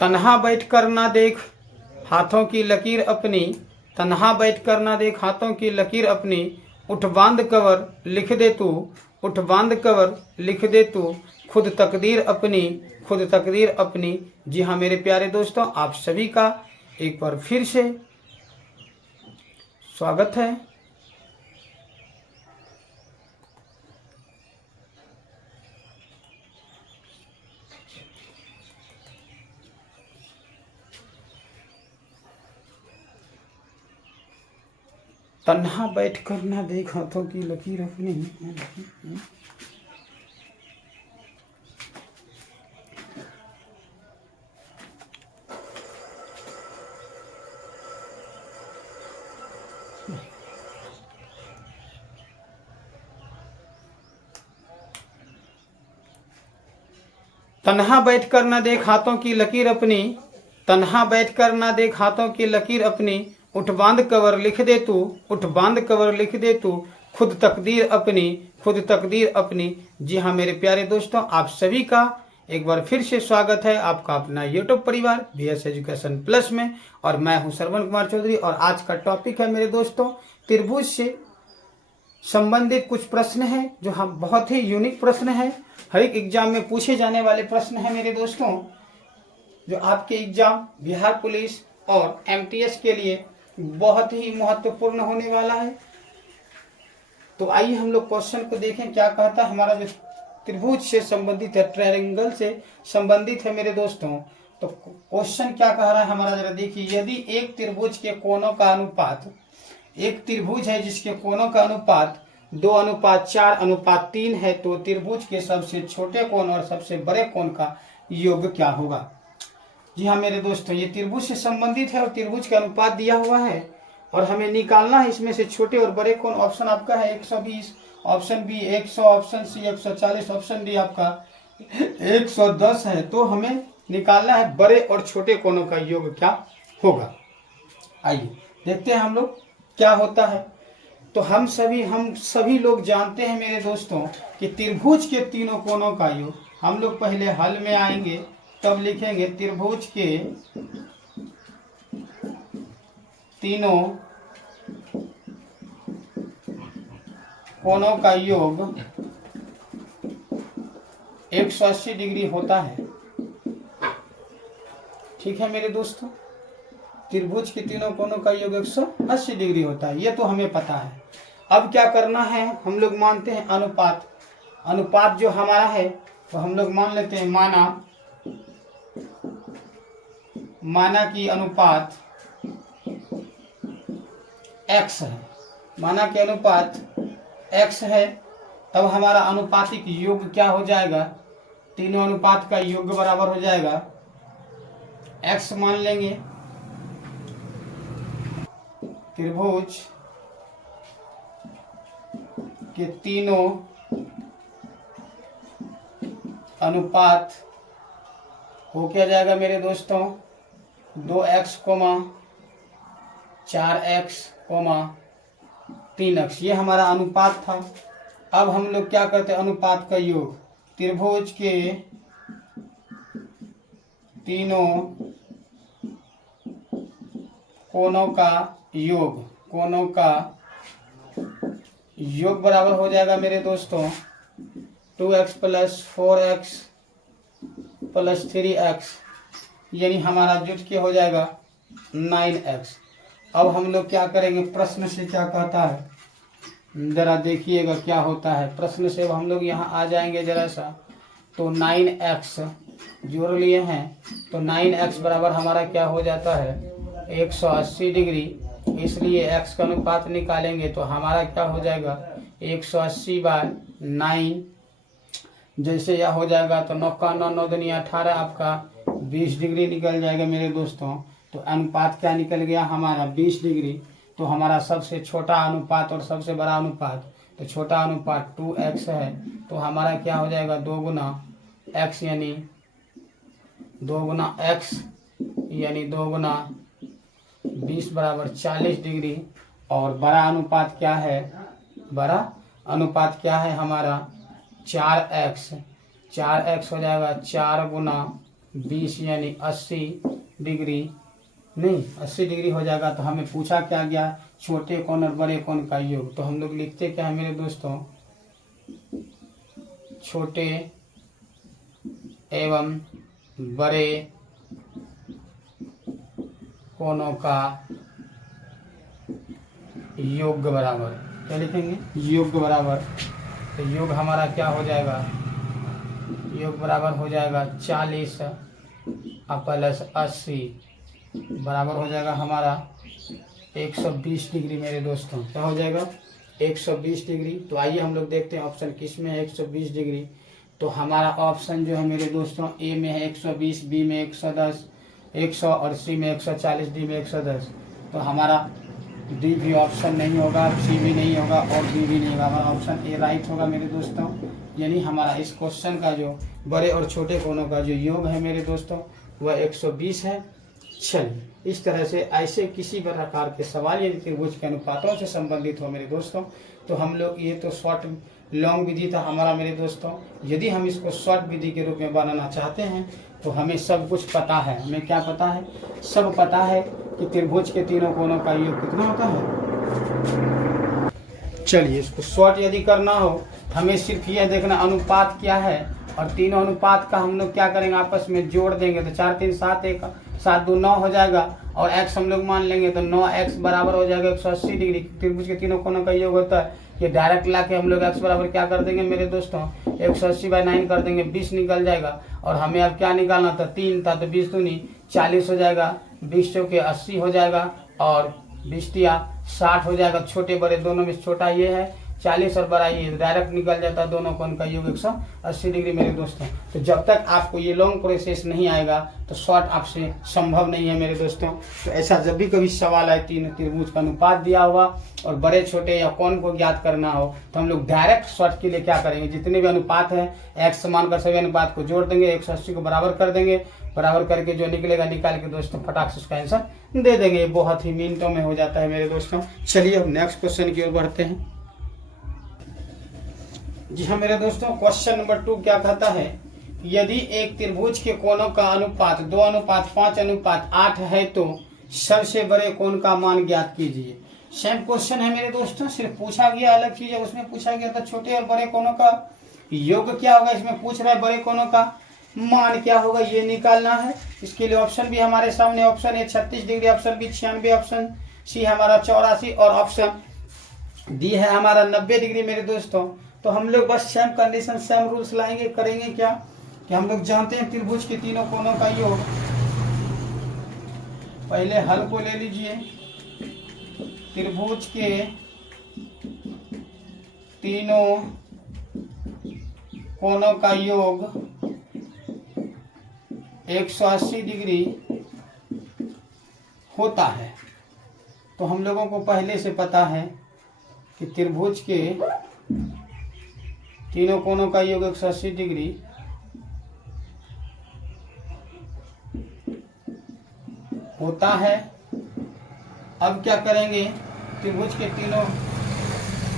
तन्हा बैठ कर ना देख हाथों की लकीर अपनी, तन्हा बैठ कर ना देख हाथों की लकीर अपनी, उठ बांध कवर लिख दे तू, उठ बांध कवर लिख दे तू, खुद तकदीर अपनी, खुद तकदीर अपनी। जी हाँ मेरे प्यारे दोस्तों, आप सभी का एक बार फिर से स्वागत है। तन्हा बैठ कर ना देख हाथों की लकीर अपनी, तन्हा बैठ कर ना देख हाथों की लकीर अपनी, तन्हा बैठ कर ना देख हाथों की लकीर अपनी, उठ बांध कवर लिख दे तू, उठ बांध कवर लिख दे तू, खुद तकदीर अपनी, खुद तकदीर अपनी। जी हाँ मेरे प्यारे दोस्तों, आप सभी का एक बार फिर से स्वागत है आपका अपना यूट्यूब परिवार BS एजुकेशन प्लस में। और मैं हूं श्रवण कुमार चौधरी और आज का टॉपिक है मेरे दोस्तों त्रिभुज से संबंधित कुछ प्रश्न हैं जो हम बहुत ही यूनिक प्रश्न है, हर एक एग्जाम में पूछे जाने वाले प्रश्न हैं मेरे दोस्तों, जो आपके एग्जाम बिहार पुलिस और MTS के लिए बहुत ही महत्वपूर्ण होने वाला है। तो आइए हम लोग क्वेश्चन को देखें क्या कहता है। हमारा जो त्रिभुज से संबंधित है, ट्रायंगल से संबंधित है मेरे दोस्तों, तो क्वेश्चन क्या कह रहा है हमारा, जरा देखिए। यदि एक त्रिभुज के कोणों का अनुपात, एक त्रिभुज है जिसके कोणों का अनुपात 2:4:3 है, तो त्रिभुज के सबसे छोटे कोण और सबसे बड़े कोण का योग क्या होगा। जी हाँ मेरे दोस्तों, ये त्रिभुज से संबंधित है और त्रिभुज का अनुपात दिया हुआ है और हमें निकालना है इसमें से छोटे और बड़े कोण। ऑप्शन आपका है 120, option B 100, option C 140, option D आपका 110 है। तो हमें निकालना है बड़े और छोटे कोणों का योग क्या होगा। आइए देखते हैं हम लोग क्या होता है। तो हम सभी लोग जानते हैं मेरे दोस्तों कि त्रिभुज के तीनों कोणों का योग, हम लोग पहले हल में आएंगे तब लिखेंगे त्रिभुज के तीनों कोणों का योग 180 डिग्री होता है। ठीक है मेरे दोस्तों, त्रिभुज के तीनों कोणों का योग 180 डिग्री होता है, ये तो हमें पता है। अब क्या करना है, हम लोग मानते हैं अनुपात, अनुपात जो हमारा है तो हम लोग मान लेते हैं माना कि अनुपात x है, माना कि अनुपात x है, तब हमारा अनुपातिक योग क्या हो जाएगा, तीनों अनुपात का योग बराबर हो जाएगा x मान लेंगे। त्रिभुज के तीनों अनुपात हो क्या जाएगा मेरे दोस्तों, 2x, 4x, 3x, ये हमारा अनुपात था। अब हम लोग क्या करते हैं, अनुपात का योग, त्रिभुज के तीनों कोणों का योग, कोणों का योग बराबर हो जाएगा मेरे दोस्तों 2x + 4x + 3x, यानी हमारा जुट के हो जाएगा 9x। अब हम लोग क्या करेंगे, प्रश्न से क्या कहता है जरा देखिएगा क्या होता है। प्रश्न से हम लोग यहाँ आ जाएंगे जरा सा, तो 9x जोड़ लिए हैं, तो 9x बराबर हमारा क्या हो जाता है 180 डिग्री, इसलिए x का अनुपात निकालेंगे तो हमारा क्या हो जाएगा 180/9, जैसे यह हो जाएगा तो 9 का 9 9 दूनी 18, आपका 20 डिग्री निकल जाएगा मेरे दोस्तों। तो अनुपात क्या निकल गया हमारा 20 डिग्री। तो हमारा सबसे छोटा अनुपात और सबसे बड़ा अनुपात, तो छोटा अनुपात 2x है, तो हमारा क्या हो जाएगा 2 गुना x, यानी 2 गुना x यानी 2 गुना 20 बराबर 40 डिग्री। और बड़ा अनुपात क्या है, बड़ा अनुपात क्या है हमारा 4x, 4x हो जाएगा 4 गुना 20 यानी 80 डिग्री, नहीं 80 डिग्री हो जाएगा। तो हमें पूछा क्या गया, छोटे कोण और बड़े कोण का योग। तो हम लोग लिखते क्या है मेरे दोस्तों, छोटे एवं बड़े कोणों का योग बराबर, क्या लिखेंगे, योग बराबर। तो योग हमारा क्या हो जाएगा, योग बराबर हो जाएगा 40 प्लस 80 बराबर हो जाएगा हमारा 120 डिग्री मेरे दोस्तों। क्या हो जाएगा, 120 डिग्री। तो आइए हम लोग देखते हैं ऑप्शन किस में है 120 डिग्री। तो हमारा ऑप्शन जो है मेरे दोस्तों ए में है 120, बी में 110, 100 और सी में 140, डी में 110। तो हमारा डी भी ऑप्शन नहीं होगा, सी भी नहीं होगा और डी भी नहीं होगा, हमारा ऑप्शन ए राइट होगा मेरे दोस्तों। यानी हमारा इस क्वेश्चन का जो बड़े और छोटे कोणों का जो योग है मेरे दोस्तों वह 120 है। चलिए इस तरह से ऐसे किसी प्रकार के सवाल यदि त्रिभुज के अनुपातों से संबंधित हो मेरे दोस्तों, तो हम लोग, ये तो शॉर्ट लॉन्ग विधि था हमारा मेरे दोस्तों। यदि हम इसको शॉर्ट विधि के रूप में बनाना चाहते हैं तो हमें सब कुछ पता है। हमें क्या पता है, सब पता है कि त्रिभुज के तीनों कोणों का योग कितना होता है। चलिए इसको शॉर्ट यदि करना हो, हमें सिर्फ यह देखना अनुपात क्या है, और तीनों अनुपात का हम लोग क्या करेंगे, आपस में जोड़ देंगे। तो 4 3 7 1 7 2 9 हो जाएगा, और x हम लोग मान लेंगे तो 9x बराबर हो जाएगा 180 डिग्री। त्रिभुज के तीनों कोणों का योग होता है। ये डायरेक्ट ला के हम लोग x बराबर क्या कर देंगे मेरे दोस्तों, 180/9 कर देंगे, 20 निकल जाएगा। और हमें अब क्या निकालना था, 3 था, तो 20 दूनी 40 हो जाएगा, 20 चौके 80 हो जाएगा, और 20 तिया 60 हो जाएगा। छोटे बड़े दोनों में छोटा ये है 40 और बड़ा ये, डायरेक्ट निकल जाता है दोनों कोण का योग 180 डिग्री मेरे दोस्तों। तो जब तक आपको ये लॉन्ग प्रोसेस नहीं आएगा तो शॉर्ट आपसे संभव नहीं है मेरे दोस्तों। तो ऐसा जब भी कभी सवाल आए, तीन त्रिभुज का अनुपात दिया हुआ और बड़े छोटे या कोण को ज्ञात करना हो, तो हम लोग डायरेक्ट शॉर्ट के लिए क्या करेंगे, जितने भी अनुपात है x मानकर सभी अनुपात को जोड़ देंगे, 180 को बराबर कर देंगे, बराबर करके जो निकलेगा निकाल के दोस्तों फटाक से उसका आंसर दे देंगे। बहुत ही मिनटों में हो जाता है मेरे दोस्तों। चलिए अब नेक्स्ट क्वेश्चन की ओर बढ़ते हैं। जी हाँ मेरे दोस्तों, क्वेश्चन नंबर 2 क्या कहता है, यदि एक त्रिभुज के कोणों का अनुपात 2:5:8 है तो सबसे बड़े कोण का मान ज्ञात कीजिए। सेम क्वेश्चन है मेरे दोस्तों, सिर्फ पूछा गया अलग चीज है। उसमें पूछा गया था छोटे और बड़े कोणों का योग क्या होगा, इसमें पूछ रहा है बड़े कोणों का मान क्या होगा, ये निकालना है। इसके लिए ऑप्शन भी हमारे सामने, option A 36 degree, option B 96, option C हमारा 84 और ऑप्शन डी है हमारा 90 डिग्री मेरे दोस्तों। तो हम लोग बस सेम कंडीशन सेम रूल्स लाएंगे, करेंगे क्या कि हम लोग जानते हैं त्रिभुज के तीनों कोणों का योग। पहले हल को ले लीजिए, त्रिभुज के तीनों कोणों का योग 180 डिग्री होता है। तो हम लोगों को पहले से पता है कि त्रिभुज के तीनों कोणों का योग 180 डिग्री होता है। अब क्या करेंगे, त्रिभुज के तीनों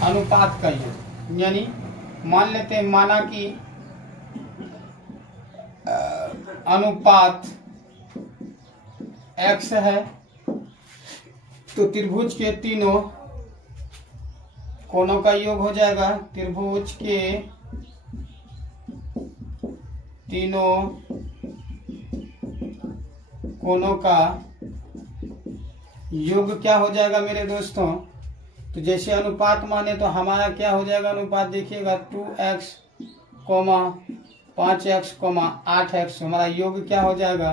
अनुपात का योग, यानी मान लेते हैं, माना कि अनुपात x है, तो त्रिभुज के तीनों कोणों का योग हो जाएगा, त्रिभुज के तीनों कोणों का योग क्या हो जाएगा मेरे दोस्तों। तो जैसे अनुपात माने तो हमारा क्या हो जाएगा अनुपात, देखिएगा 2x, 5x, 8x, हमारा योग क्या हो जाएगा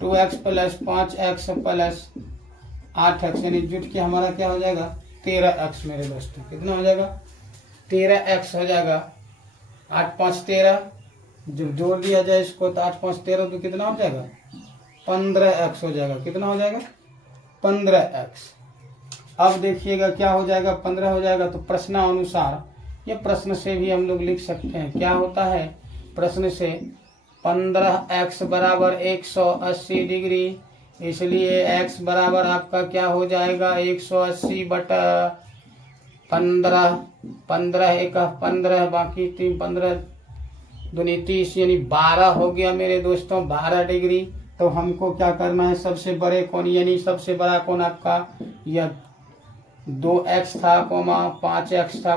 2x plus 5x plus 8x, यानी जुट के हमारा क्या हो जाएगा 13x मेरे दोस्तों। कितना हो जाएगा 13x हो जाएगा। 8 5 13, जब जोड़ दिया जाए इसको तो 8 5 13 तो कितना हो जाएगा 15x हो जाएगा। कितना हो जाएगा 15x। अब देखिएगा क्या हो जाएगा 15 हो जाएगा। तो प्रश्नानुसार, ये प्रश्न से भी हम लोग लिख सकते हैं, क्या होता है प्रश्न से, 15x बराबर 180 डिग्री, इसलिए x बराबर आपका क्या हो जाएगा 180 बटा 15, 15 1 15, बाकी 3 15 दूनी 30 यानी 12 हो गया मेरे दोस्तों, 12 डिग्री। तो हमको क्या करना है, सबसे बड़े कोण यानी सबसे बड़ा कोण आपका यह 2x था, 5x था,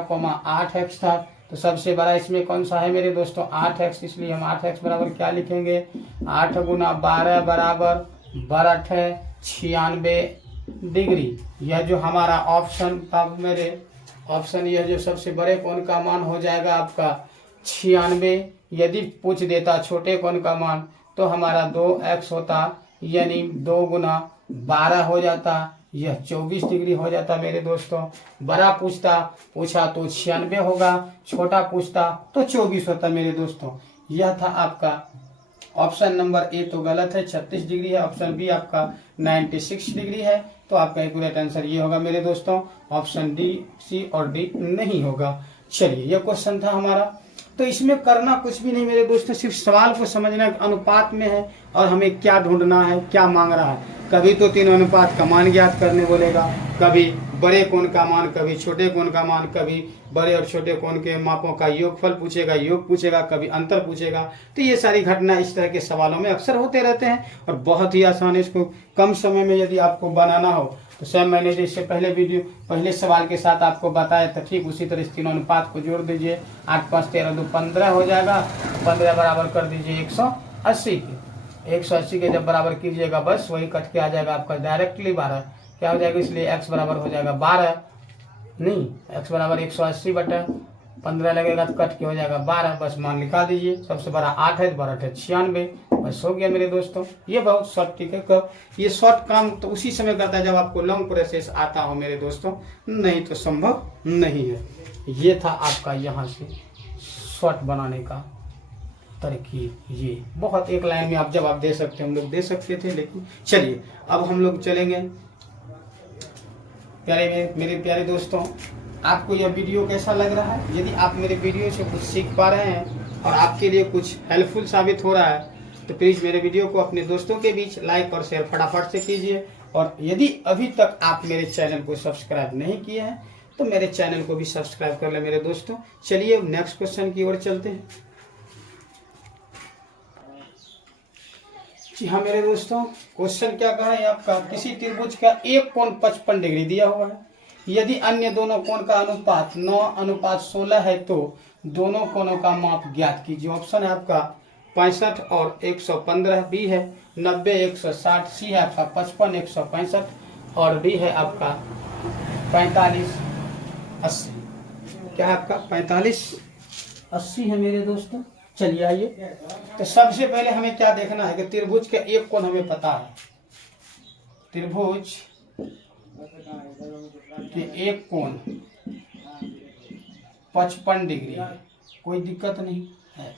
8x था। तो सबसे बड़ा इसमें कौन सा है मेरे दोस्तों, 8x, इसलिए हम 8x बराबर क्या लिखेंगे, 8 गुना 12 बराबर 96 डिग्री। यह जो हमारा ऑप्शन था मेरे ऑप्शन, यह जो सबसे बड़े कोण का मान हो जाएगा आपका 96। यदि पूछ देता छोटे कोण का मान तो हमारा 2x होता, यानी 2 गुना 12 हो जाता, यह 24 डिग्री हो जाता मेरे दोस्तों। बड़ा पूछा तो 96 होगा, छोटा पूछता तो 24 होता मेरे दोस्तों। यह था आपका ऑप्शन नंबर ए तो गलत है, 36 डिग्री है। ऑप्शन बी आपका 96 डिग्री है। तो आपका एक्यूरेट आंसर ये होगा मेरे दोस्तों, ऑप्शन डी, सी और डी नहीं होगा। चलिए, यह क्वेश्चन था हमारा। तो इसमें करना कुछ भी नहीं मेरे दोस्तों, सिर्फ सवाल को समझना अनुपात में है और हमें क्या ढूंढना है, क्या मांग रहा है। कभी तो 3 अनुपात का मान ज्ञात करने बोलेगा, कभी बड़े कोण का मान, कभी छोटे कोण का मान, कभी बड़े और छोटे कोण के मापों का योगफल पूछेगा, योग पूछेगा, कभी अंतर पूछेगा। तो ये सारी घटना इस तरह के सवालों में अक्सर होते रहते हैं और बहुत ही आसान है। इसको कम समय में यदि आपको बनाना हो तो स्वयं मैंने जैसे पहले सवाल के साथ आपको बताया था, ठीक उसी तरह इस तीनों अनुपात को जोड़ दीजिए। 8 5 13 2 15 हो जाएगा। 15 बराबर कर दीजिए 180 के। 180 के जब बराबर कीजिएगा बस वही कट के आ जाएगा आपका डायरेक्टली 12 क्या हो जाएगा, इसलिए x बराबर हो जाएगा 12 नहीं, x बराबर 180 बटा 15 लगेगा तो कट के हो जाएगा 12। बस मान लिखा दीजिए। सबसे बड़ा 8 है तो 12 है 96। बस हो गया मेरे दोस्तों। ये बहुत शॉर्ट ट्रिक है। ये शॉर्ट काम तो उसी समय करता है जब आपको लॉन्ग प्रोसेस आता हो मेरे दोस्तों, नहीं तो संभव नहीं है। ये था आपका यहाँ से शॉर्ट बनाने का तरकीब। ये बहुत एक लाइन में आप जवाब दे सकते, हम लोग दे सकते थे, लेकिन चलिए अब हम लोग चलेंगे। मेरे प्यारे दोस्तों, आपको यह वीडियो कैसा लग रहा है? यदि आप मेरे वीडियो से कुछ सीख पा रहे हैं और आपके लिए कुछ हेल्पफुल साबित हो रहा है तो प्लीज़ मेरे वीडियो को अपने दोस्तों के बीच लाइक और शेयर फटाफट से कीजिए। और यदि अभी तक आप मेरे चैनल को सब्सक्राइब नहीं किए हैं तो मेरे चैनल को भी सब्सक्राइब कर लें मेरे दोस्तों। चलिए नेक्स्ट क्वेश्चन की ओर चलते हैं। जी हाँ मेरे दोस्तों, क्वेश्चन क्या कहा है आपका, किसी त्रिभुज का एक कोण 55 डिग्री दिया हुआ है। यदि अन्य दोनों कोण का अनुपात 9:16 है तो दोनों कोणों का माप ज्ञात कीजिए। ऑप्शन है आपका 65 और 115, बी है 90 160, सी है आपका 55 165 और डी है आपका 45 80। क्या है आपका 45 80 है मेरे दोस्तों। चलिए आइए, तो सबसे पहले हमें क्या देखना है कि त्रिभुज का एक कोण हमें पता है। त्रिभुज के एक कोण 55 डिग्री है, कोई दिक्कत नहीं है।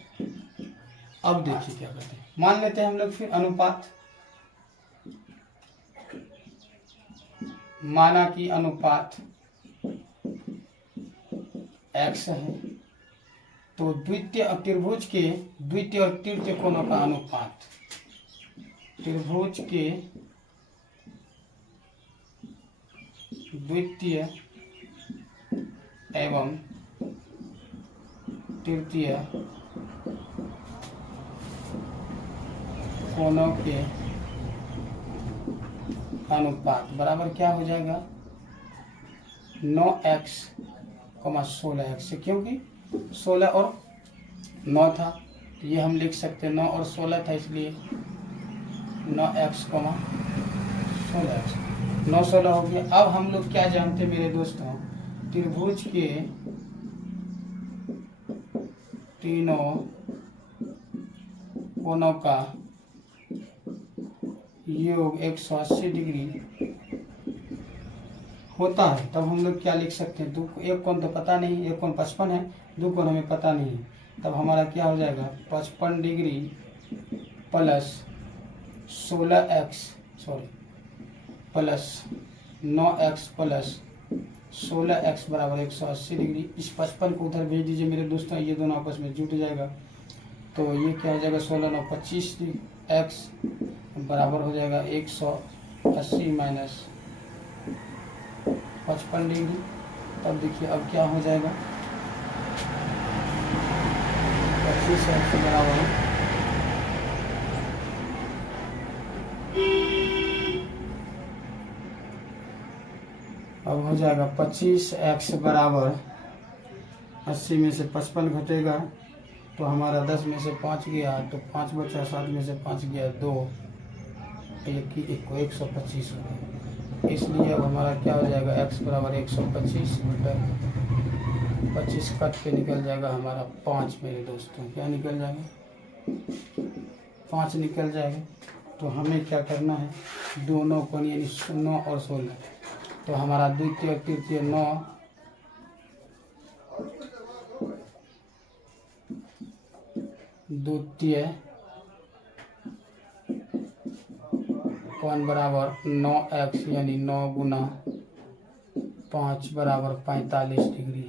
अब देखिए क्या करते हैं, मान लेते हैं हम लोग फिर अनुपात, माना कि अनुपात x है तो द्वितीय त्रिभुज के द्वितीय और तृतीय कोणों का अनुपात, त्रिभुज के द्वितीय एवं तृतीय कोणों के अनुपात बराबर क्या हो जाएगा 9x 16x, क्योंकि 16 और 9 था तो ये हम लिख सकते हैं 9 और 16 था इसलिए 9x 16x, 9 16 हो गया। अब हम लोग क्या जानते हैं मेरे दोस्तों, त्रिभुज के तीनों कोणों का योग 180 डिग्री होता है। तब हम लोग क्या लिख सकते हैं, एक कोण तो पता नहीं, एक कोण 55 है, दो कोण हमें पता नहीं है। तब हमारा क्या हो जाएगा 55 degree plus 16x plus 9x plus 16x बराबर 180 डिग्री। इस 55 को उधर भेज दीजिए मेरे दोस्तों, ये दोनों आपस में जुट जाएगा। तो ये क्या हो जाएगा 16 9 25 x बराबर हो जाएगा 180 माइनस 55 डिग्री। तब देखिए अब क्या हो जाएगा 25x बराबर अब हो जाएगा 25x बराबर 80 में से 55 घटेगा तो हमारा 10 में से 5 गया तो 5 बचा, 7 में से 5 गया 2, 125 हो गया। इसलिए अब हमारा क्या हो जाएगा x बराबर 125 बटा 25 कट के निकल जाएगा हमारा 5 मेरे दोस्तों। क्या निकल जाएगा? 5 निकल जाएगा। तो हमें क्या करना है, दोनों को यानी 9 और 16, तो हमारा द्वितीय तृतीय 9 द्वितीय कौन बराबर 9x यानी 9 गुना 5 बराबर 45 डिग्री,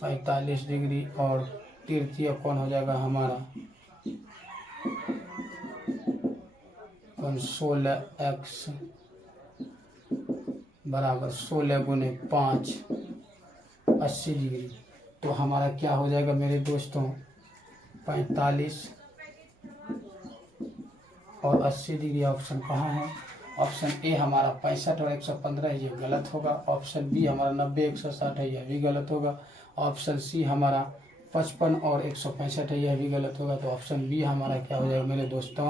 45 डिग्री। और तृतीय कौन हो जाएगा हमारा कौन 16x बराबर 16 गुने 5 80 डिग्री। तो हमारा क्या हो जाएगा मेरे दोस्तों 45 और 80 डिग्री। ऑप्शन कहाँ है? ऑप्शन ए हमारा 65 और 115 है, ये गलत होगा। ऑप्शन बी हमारा 90 160 है, यह भी गलत होगा। ऑप्शन सी हमारा 55 और 165 है, यह भी गलत होगा। तो ऑप्शन बी हमारा क्या हो जाएगा मेरे दोस्तों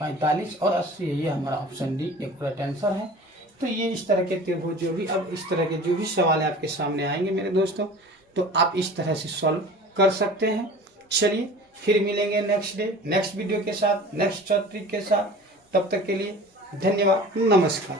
45 और 80 है, ये हमारा ऑप्शन डी एक्यूरेट आंसर है। तो ये इस तरह के त्रिभुज जो भी अब इस तरह के जो भी सवाल आपके सामने आएंगे मेरे दोस्तों, तो आप इस तरह से सॉल्व कर सकते हैं। चलिए फिर मिलेंगे नेक्स्ट डे नेक्स्ट वीडियो के साथ, नेक्स्ट टॉपिक के साथ। तब तक के लिए धन्यवाद, नमस्कार।